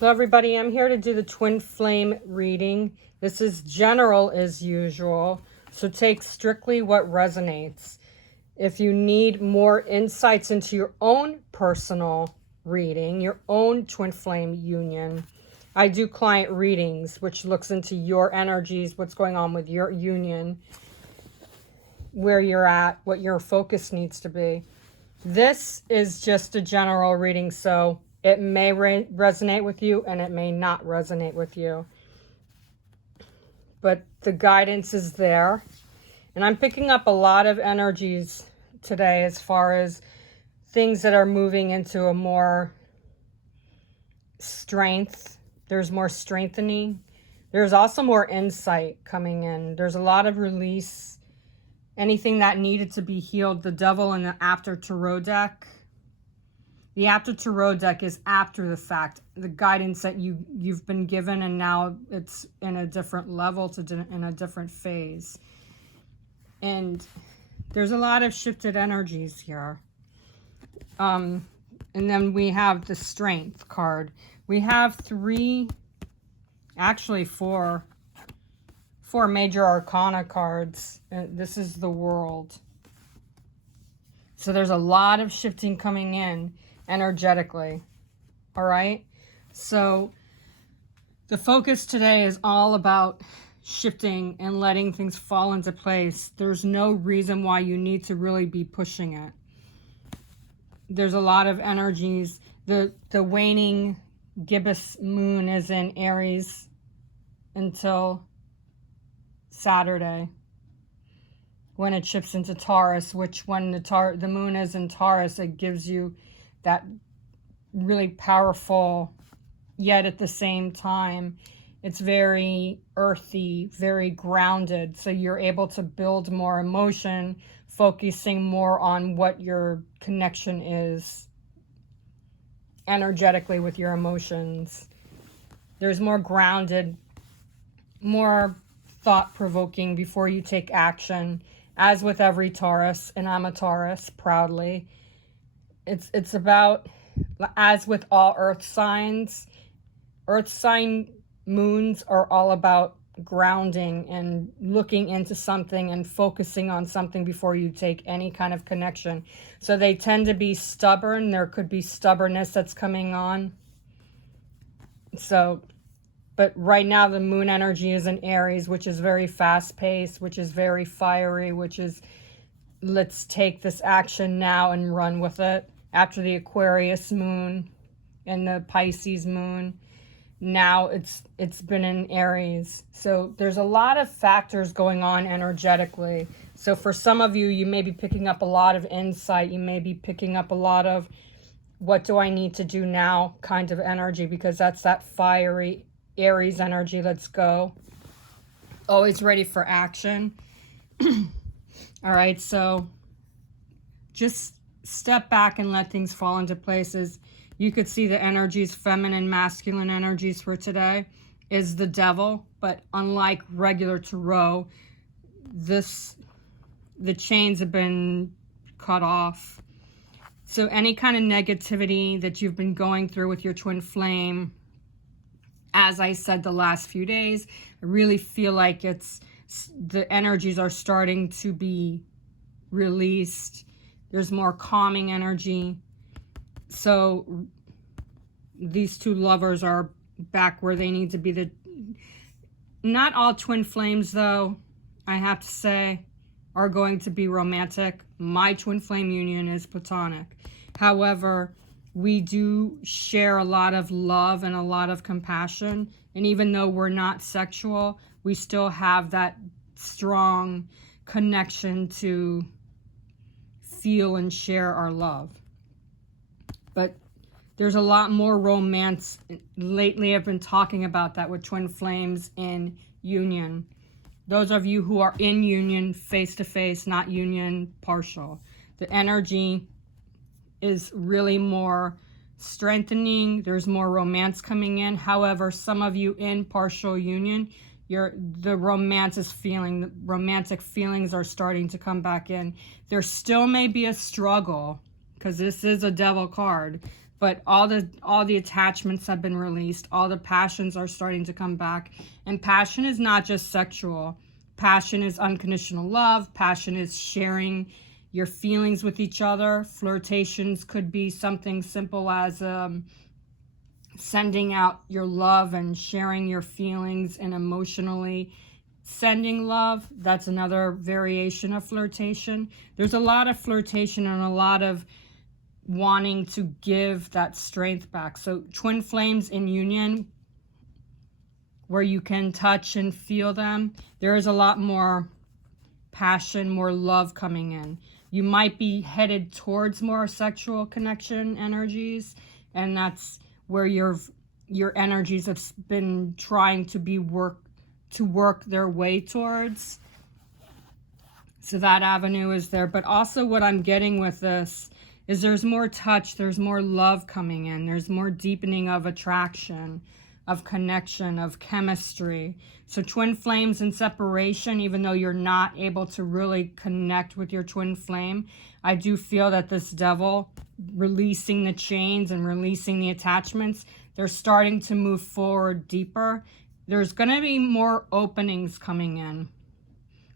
Hello everybody, I'm here to do the twin flame reading. This is general as usual, so take strictly what resonates. If you need more insights into your own personal reading, your own twin flame union, I do client readings, which looks into your energies, what's going on with your union, where you're at, what your focus needs to be. This is just a general reading, so it may resonate with you and it may not resonate with you. But the guidance is there. And I'm picking up a lot of energies today as far as things that are moving into a more strength. There's more strengthening. There's also more insight coming in. There's a lot of release. Anything that needed to be healed. The Devil in the After Tarot deck. The After Tarot deck is after the fact. The guidance that you've been given, and now it's in a different level, in a different phase. And there's a lot of shifted energies here. And then we have the Strength card. We have four major arcana cards. This is the World. So there's a lot of shifting coming in energetically. All right. So the focus today is all about shifting and letting things fall into place. There's no reason why you need to really be pushing it. There's a lot of energies. The waning gibbous moon is in Aries until Saturday, when it shifts into Taurus, which when the moon is in Taurus, it gives you that really powerful, yet at the same time, it's very earthy, very grounded. So you're able to build more emotion, focusing more on what your connection is energetically with your emotions. There's more grounded, more thought-provoking before you take action, as with every Taurus, and I'm a Taurus proudly. It's about, as with all earth sign moons are all about grounding and looking into something and focusing on something before you take any kind of connection. So they tend to be stubborn. There could be stubbornness that's coming on. So, but right now the moon energy is in Aries, which is very fast-paced, which is very fiery, which is, let's take this action now and run with it. After the Aquarius moon and the Pisces moon, now it's been in Aries. So there's a lot of factors going on energetically. So for some of you, you may be picking up a lot of insight. You may be picking up a lot of, what do I need to do now kind of energy, because that's that fiery Aries energy. Let's go. Always ready for action. All right, so just step back and let things fall into places. You could see the energies, feminine, masculine energies for today is the Devil, but unlike regular tarot, the chains have been cut off. So any kind of negativity that you've been going through with your twin flame, as I said the last few days, I really feel like the energies are starting to be released. There's more calming energy. So these two lovers are back where they need to be. Not all twin flames, though, I have to say, are going to be romantic. My twin flame union is platonic. However, we do share a lot of love and a lot of compassion. And even though we're not sexual, we still have that strong connection to feel and share our love. But there's a lot more romance. Lately, I've been talking about that with twin flames in union. Those of you who are in union face-to-face, not union partial, the energy is really more strengthening. There's more romance coming in. However, some of you in partial union, the romantic feelings are starting to come back in. There still may be a struggle, because this is a Devil card. but all the attachments have been released. All the passions are starting to come back. And passion is not just sexual. Passion is unconditional love. Passion is sharing your feelings with each other. Flirtations could be something simple as sending out your love and sharing your feelings and emotionally sending love. That's another variation of flirtation. There's a lot of flirtation and a lot of wanting to give that strength back. So twin flames in union, where you can touch and feel them, there is a lot more passion, more love coming in. You might be headed towards more sexual connection energies, and that's where your energies have been trying to work their way towards. So that avenue is there. But also what I'm getting with this is there's more touch, there's more love coming in, there's more deepening of attraction, of connection, of chemistry. So twin flames in separation, even though you're not able to really connect with your twin flame, I do feel that this devil releasing the chains and releasing the attachments, they're starting to move forward deeper. There's going to be more openings coming in.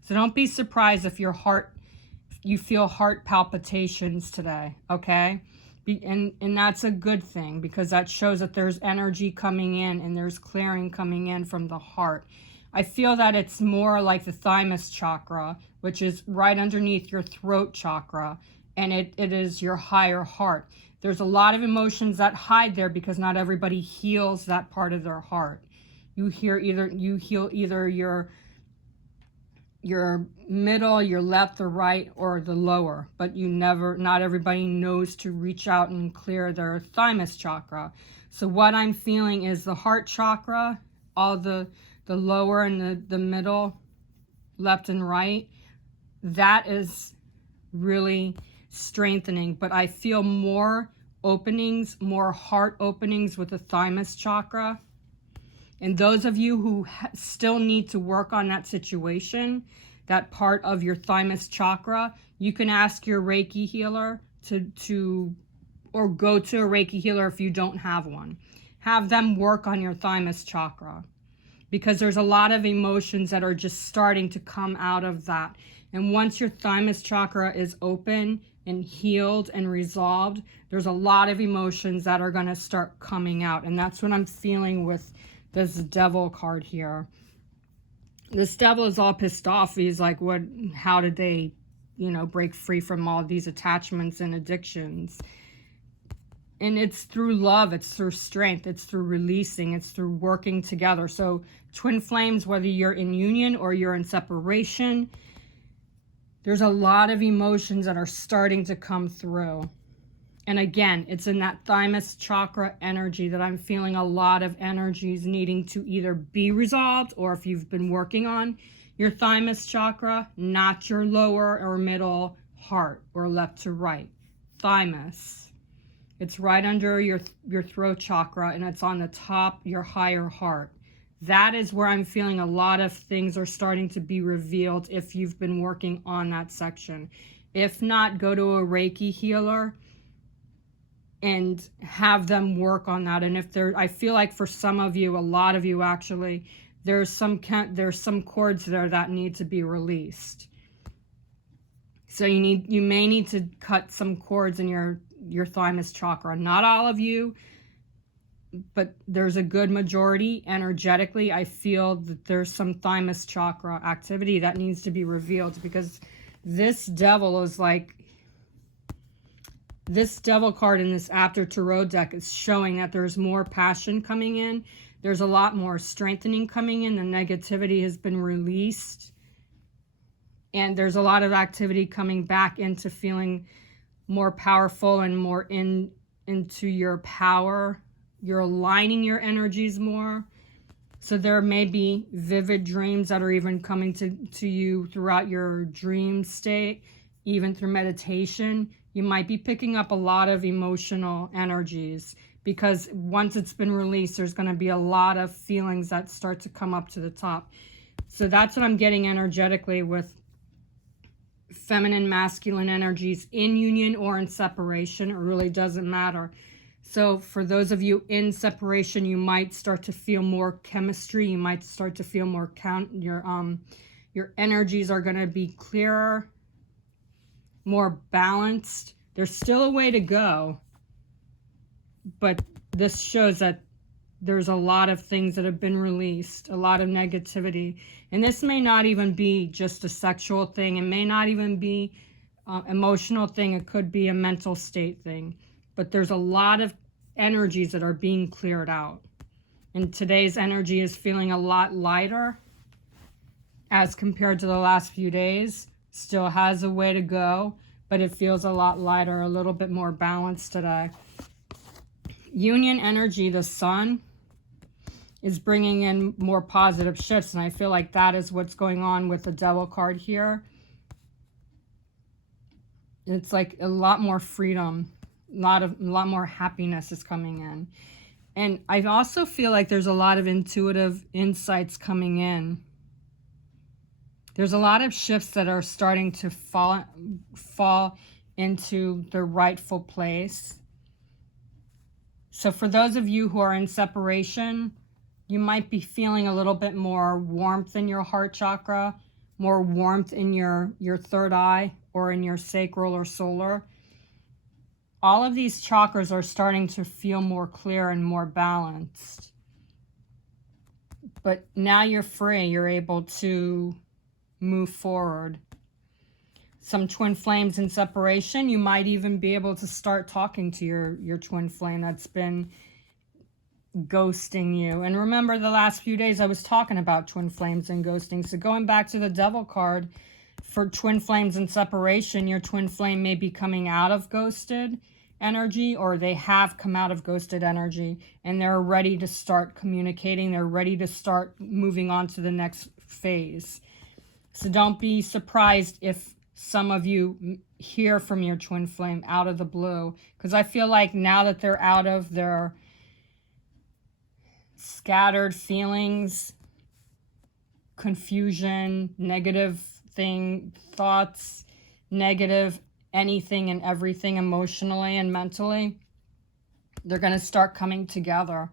So don't be surprised if you feel heart palpitations today, okay? And that's a good thing, because that shows that there's energy coming in and there's clearing coming in from the heart. I feel that it's more like the thymus chakra, which is right underneath your throat chakra, and it is your higher heart. There's a lot of emotions that hide there because not everybody heals that part of their heart. You heal either your middle, your left or right, or the lower, but not everybody knows to reach out and clear their thymus chakra. So what I'm feeling is the heart chakra, all the lower and the middle, left and right, that is really strengthening. But I feel more openings, more heart openings with the thymus chakra. And those of you who still need to work on that situation, that part of your thymus chakra, you can ask your Reiki healer or go to a Reiki healer if you don't have one. Have them work on your thymus chakra, because there's a lot of emotions that are just starting to come out of that. And once your thymus chakra is open and healed and resolved, there's a lot of emotions that are going to start coming out. And that's what I'm feeling with this devil card here. This devil is all pissed off. He's like, how did they, break free from all these attachments and addictions? And it's through love, it's through strength, it's through releasing, it's through working together. So twin flames, whether you're in union or you're in separation, there's a lot of emotions that are starting to come through. And again, it's in that thymus chakra energy that I'm feeling a lot of energies needing to either be resolved, or if you've been working on your thymus chakra, not your lower or middle heart or left to right. Thymus. It's right under your throat chakra, and it's on the top, your higher heart. That is where I'm feeling a lot of things are starting to be revealed if you've been working on that section. If not, go to a Reiki healer and have them work on that. And I feel like for some of you, a lot of you actually, there's some cords there that need to be released. So you may need to cut some cords in your thymus chakra. Not all of you, but there's a good majority. Energetically, I feel that there's some thymus chakra activity that needs to be revealed, because this devil is like, this devil card in this After Tarot deck is showing that there's more passion coming in. There's a lot more strengthening coming in. The negativity has been released. And there's a lot of activity coming back into feeling more powerful and more into your power. You're aligning your energies more. So there may be vivid dreams that are even coming to you throughout your dream state, even through meditation. You might be picking up a lot of emotional energies, because once it's been released, there's going to be a lot of feelings that start to come up to the top. So that's what I'm getting energetically with feminine, masculine energies in union or in separation. It really doesn't matter. So for those of you in separation, you might start to feel more chemistry. You might start to feel more your energies are going to be clearer, more balanced. There's still a way to go, but this shows that there's a lot of things that have been released, a lot of negativity. And this may not even be just a sexual thing. It may not even be emotional thing. It could be a mental state thing. But there's a lot of energies that are being cleared out. And today's energy is feeling a lot lighter as compared to the last few days. Still has a way to go, but it feels a lot lighter, a little bit more balanced today. Union energy, the sun, is bringing in more positive shifts, and I feel like that is what's going on with the Devil card here. It's like a lot more freedom, a lot more happiness is coming in. And I also feel like there's a lot of intuitive insights coming in. There's a lot of shifts that are starting to fall into the rightful place. So for those of you who are in separation, you might be feeling a little bit more warmth in your heart chakra, more warmth in your third eye or in your sacral or solar. All of these chakras are starting to feel more clear and more balanced. But now you're free. You're able to move forward. Some twin flames in separation. You might even be able to start talking to your twin flame that's been ghosting you. And remember, the last few days I was talking about twin flames and ghosting. So going back to the Devil card, for twin flames in separation, your twin flame may be coming out of ghosted energy, or they have come out of ghosted energy, and they're ready to start communicating. They're ready to start moving on to the next phase. So don't be surprised if some of you hear from your twin flame out of the blue, because I feel like now that they're out of their scattered feelings, confusion, negative thoughts, negative anything and everything emotionally and mentally, they're going to start coming together.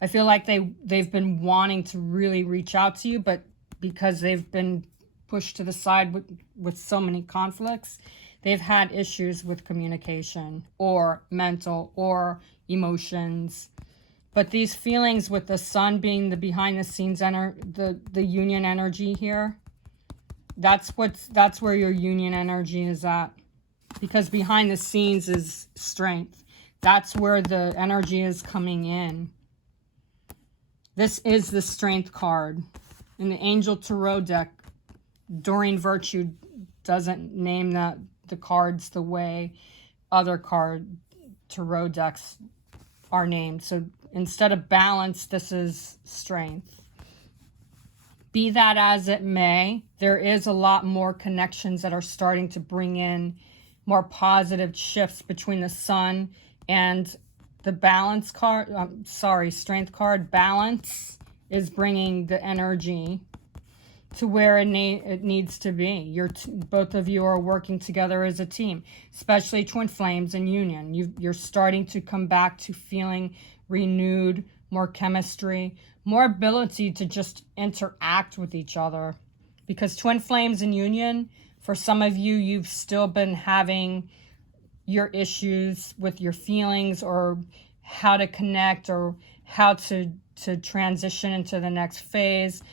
I feel like they've been wanting to really reach out to you, but because they've been pushed to the side with so many conflicts, they've had issues with communication or mental or emotions. But these feelings with the sun being the behind the scenes the union energy here, that's where your union energy is at. Because behind the scenes is strength. That's where the energy is coming in. This is the Strength card. In the Angel Tarot deck, Doreen Virtue doesn't name the cards the way other tarot decks are named. So instead of balance, this is strength. Be that as it may, there is a lot more connections that are starting to bring in more positive shifts between the sun and the balance card. Strength card. Balance is bringing the energy to where it needs to be. Both of you are working together as a team, especially twin flames and union. You're starting to come back to feeling renewed, more chemistry, more ability to just interact with each other. Because twin flames and union, for some of you, you've still been having your issues with your feelings or how to connect or how to transition into the next phase.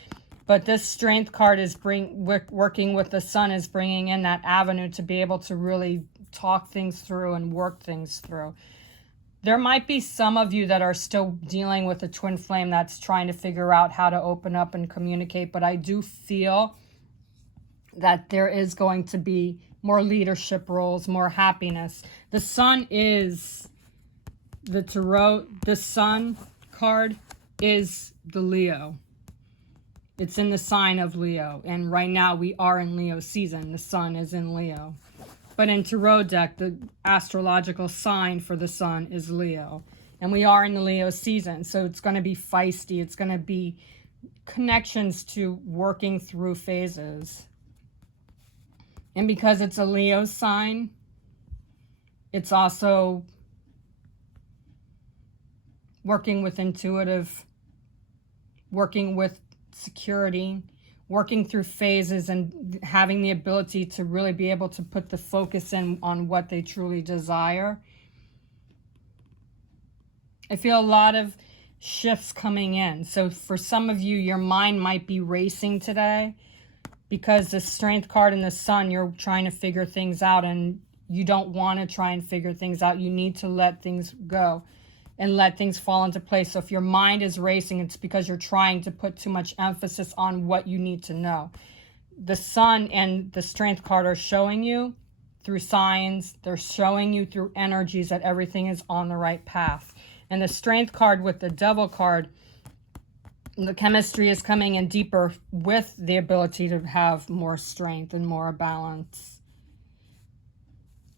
But this Strength card is working with the sun is bringing in that avenue to be able to really talk things through and work things through. There might be some of you that are still dealing with a twin flame that's trying to figure out how to open up and communicate, but I do feel that there is going to be more leadership roles, more happiness. The sun is the tarot. The sun card is the Leo. It's in the sign of Leo. And right now we are in Leo season. The sun is in Leo. But in tarot deck, the astrological sign for the sun is Leo. And we are in the Leo season. So it's going to be feisty. It's going to be connections to working through phases. And because it's a Leo sign, it's also working with intuitive, working with security, working through phases, and having the ability to really be able to put the focus in on what they truly desire. I feel a lot of shifts coming in. So for some of you, your mind might be racing today because the Strength card and the Sun, you're trying to figure things out, and you don't want to try and figure things out. You need to let things go and let things fall into place. So if your mind is racing, it's because you're trying to put too much emphasis on what you need to know. The Sun and the Strength card are showing you through signs. They're showing you through energies that everything is on the right path. And the Strength card with the Devil card, the chemistry is coming in deeper with the ability to have more strength and more balance.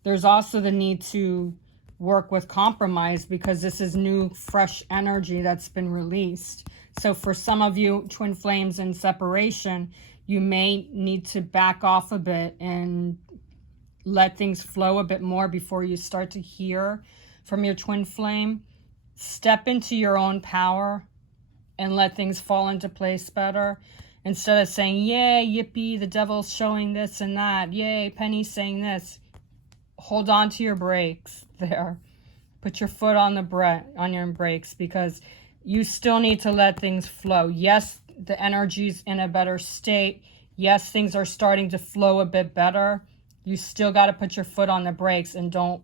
There's also the need to work with compromise because this is new, fresh energy that's been released. So for some of you, twin flames in separation, you may need to back off a bit and let things flow a bit more before you start to hear from your twin flame. Step into your own power and let things fall into place better. Instead of saying, yay, yippee, the devil's showing this and that. Yay, Penny's saying this. Hold on to your brakes there. Put your foot on your brakes, because you still need to let things flow. Yes, the energy's in a better state. Yes, things are starting to flow a bit better. You still got to put your foot on the brakes and don't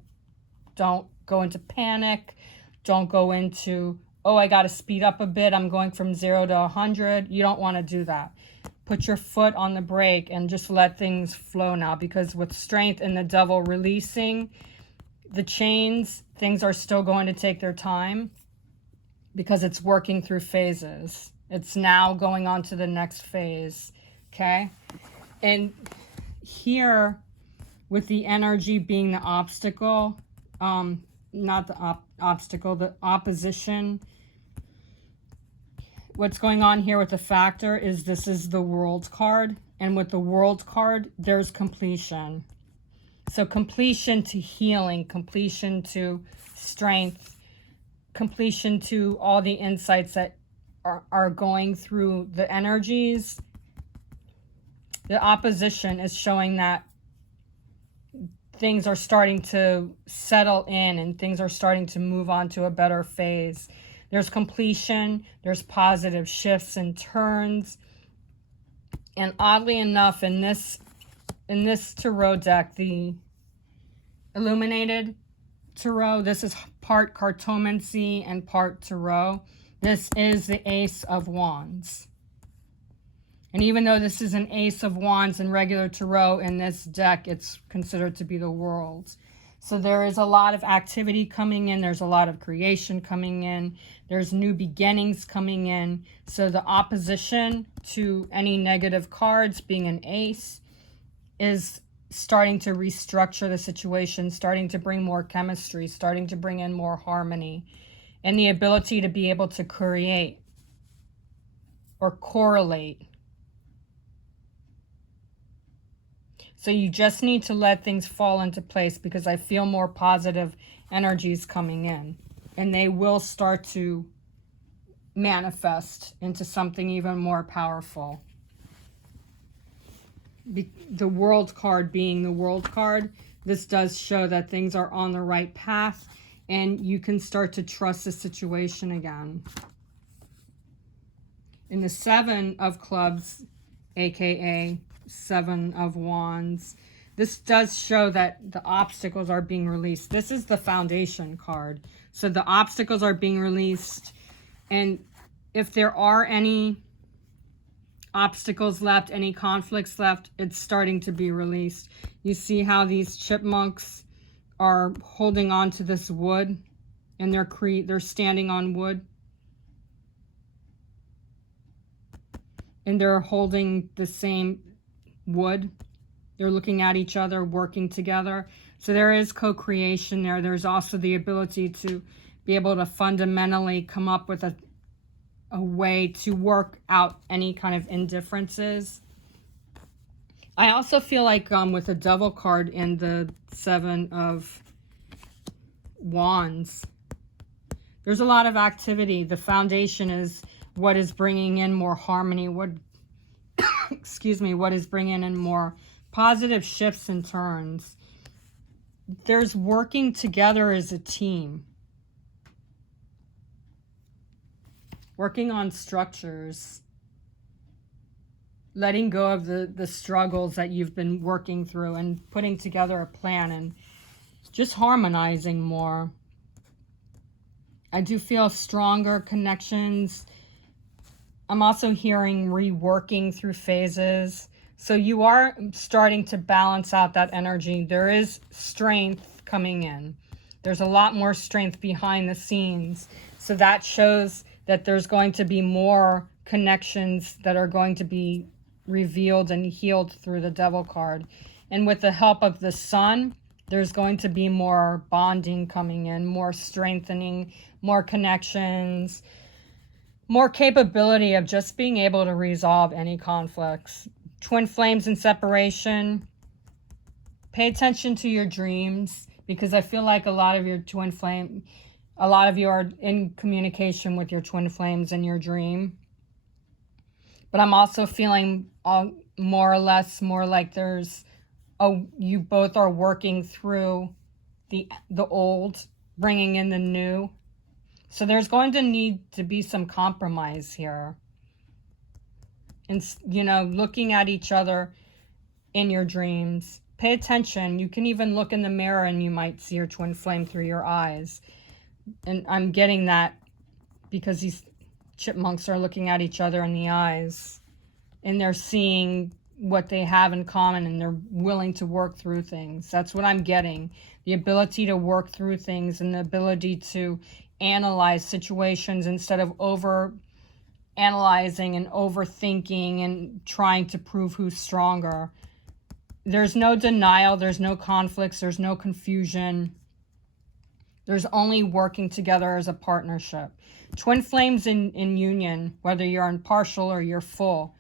go into panic. Don't go into, oh, I got to speed up a bit. I'm going from 0 to 100. You don't want to do that. Put your foot on the brake and just let things flow now, because with Strength and the Devil releasing the chains, things are still going to take their time because it's working through phases. It's now going on to the next phase, okay? And here, with the energy being the obstacle, not the obstacle, the opposition. What's going on here with the Factor is this is the World card. And with the World card, there's completion. So completion to healing, completion to strength, completion to all the insights that are going through the energies. The opposition is showing that things are starting to settle in and things are starting to move on to a better phase. There's completion, there's positive shifts and turns. And oddly enough, in this tarot deck, the Illuminated Tarot, this is part cartomancy and part tarot. This is the Ace of Wands. And even though this is an Ace of Wands in regular tarot, in this deck, it's considered to be the World. So there is a lot of activity coming in. There's a lot of creation coming in. There's new beginnings coming in. So the opposition to any negative cards, being an ace, is starting to restructure the situation, starting to bring more chemistry, starting to bring in more harmony, and the ability to be able to create or correlate. So you just need to let things fall into place, because I feel more positive energies coming in. And they will start to manifest into something even more powerful. The World card being the World card, this does show that things are on the right path and you can start to trust the situation again. In the Seven of Clubs, aka Seven of Wands, this does show that the obstacles are being released. This is the Foundation card. So the obstacles are being released, and if there are any obstacles left, any conflicts left, it's starting to be released. You see how these chipmunks are holding on to this wood, and they're standing on wood, and they're holding the same wood. They're looking at each other, working together. So there is co-creation there. There's also the ability to be able to fundamentally come up with a way to work out any kind of indifferences. I also feel like with the Devil card and the Seven of Wands, There's a lot of activity. The foundation is what is bringing in more harmony, what excuse me, what is bringing in more positive shifts and turns. There's working together as a team, working on structures, letting go of the struggles that you've been working through and putting together a plan and just harmonizing more. I do feel stronger connections. I'm also hearing reworking through phases. So you are starting to balance out that energy. There is strength coming in. There's a lot more strength behind the scenes. So that shows that there's going to be more connections that are going to be revealed and healed through the Devil card. And with the help of the Sun, there's going to be more bonding coming in, more strengthening, more connections, more capability of just being able to resolve any conflicts. Twin flames and separation. Pay attention to your dreams, because I feel like a lot of your twin flame, a lot of you are in communication with your twin flames in your dream. But I'm also feeling more or less more like there's, you both are working through the old, bringing in the new. So there's going to need to be some compromise here. And, you know, looking at each other in your dreams. Pay attention. You can even look in the mirror and you might see your twin flame through your eyes. And I'm getting that because these chipmunks are looking at each other in the eyes. And they're seeing what they have in common and they're willing to work through things. That's what I'm getting. The ability to work through things and the ability to analyze situations instead of over analyzing and overthinking and trying to prove who's stronger. There's no denial, there's no conflicts, there's no confusion. There's only working together as a partnership. Twin flames in union, whether you're in partial or you're full.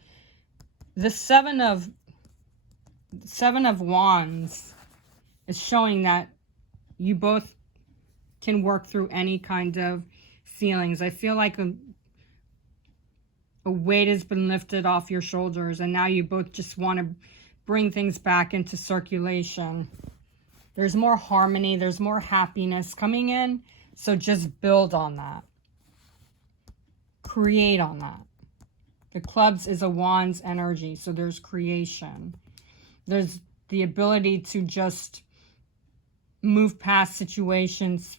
The Seven of Wands is showing that you both can work through any kind of feelings. I feel like a weight has been lifted off your shoulders and now you both just want to bring things back into circulation. There's more harmony, there's more happiness coming in, so just build on that. Create on that. The clubs is a Wands energy, so there's creation. There's the ability to just move past situations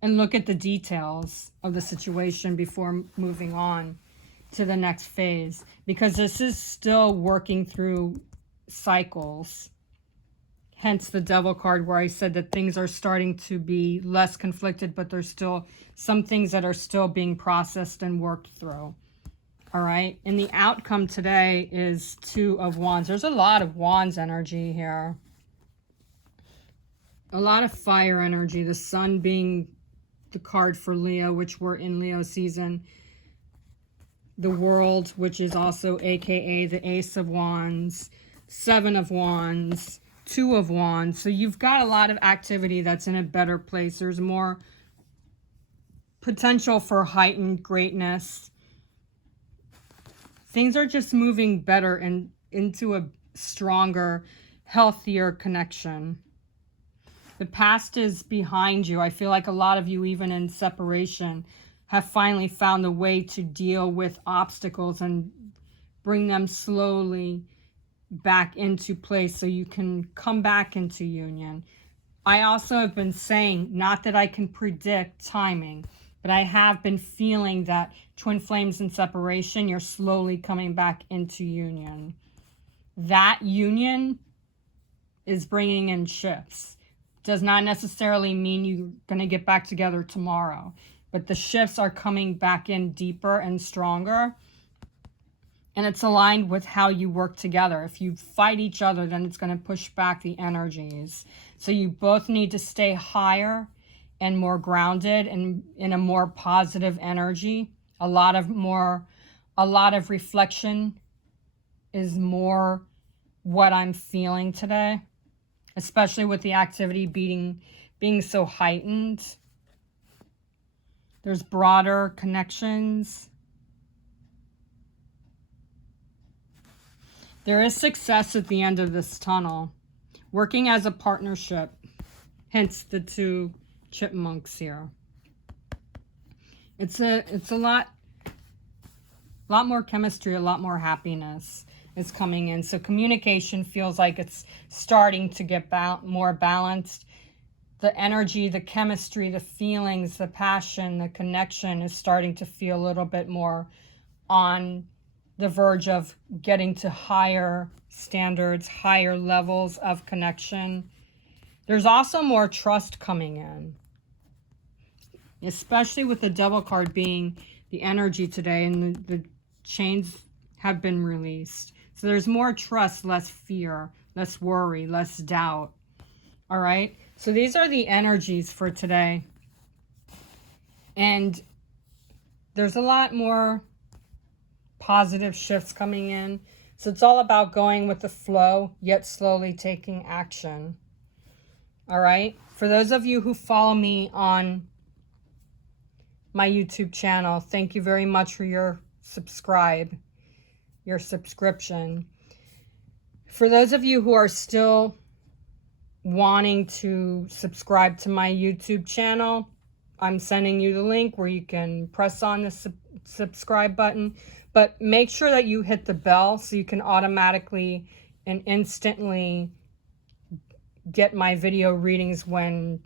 and look at the details of the situation before moving on to the next phase, because this is still working through cycles. Hence the Devil card, where I said that things are starting to be less conflicted, but there's still some things that are still being processed and worked through. All right. And the outcome today is Two of Wands. There's a lot of Wands energy here. A lot of fire energy. The Sun being the card for Leo, which we're in Leo season. The World, which is also AKA the Ace of Wands. Seven of Wands. Two of Wands. So you've got a lot of activity that's in a better place. There's more potential for heightened greatness. Things are just moving better and into a stronger, healthier connection. The past is behind you. I feel like a lot of you, even in separation, have finally found a way to deal with obstacles and bring them slowly back into place so you can come back into union. I also have been saying, not that I can predict timing, but I have been feeling that twin flames in separation, you're slowly coming back into union. That union is bringing in shifts. Does not necessarily mean you're going to get back together tomorrow, but the shifts are coming back in deeper and stronger. And it's aligned with how you work together. If you fight each other, then it's going to push back the energies. So you both need to stay higher and more grounded and in a more positive energy. A lot of reflection is more what I'm feeling today, especially with the activity being so heightened. There's broader connections. There is success at the end of this tunnel. Working as a partnership. Hence the 2 chipmunks here. It's a lot more chemistry, a lot more happiness is coming in. So communication feels like it's starting to get more balanced. The energy, the chemistry, the feelings, the passion, the connection is starting to feel a little bit more on the verge of getting to higher standards, higher levels of connection. There's also more trust coming in, especially with the Devil card being the energy today, and the chains have been released. So there's more trust, less fear, less worry, less doubt. All right. So these are the energies for today. And there's a lot more positive shifts coming in. So it's all about going with the flow, yet slowly taking action. All right. For those of you who follow me on my YouTube channel, thank you very much for your subscription. For those of you who are still wanting to subscribe to my YouTube channel, I'm sending you the link where you can press on the subscribe button, but make sure that you hit the bell so you can automatically and instantly get my video readings when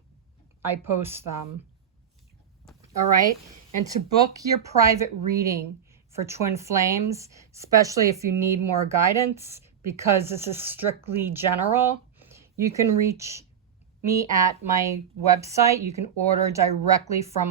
I post them. All right. And to book your private reading for Twin Flames, especially if you need more guidance, because this is strictly general, you can reach me at my website. You can order directly from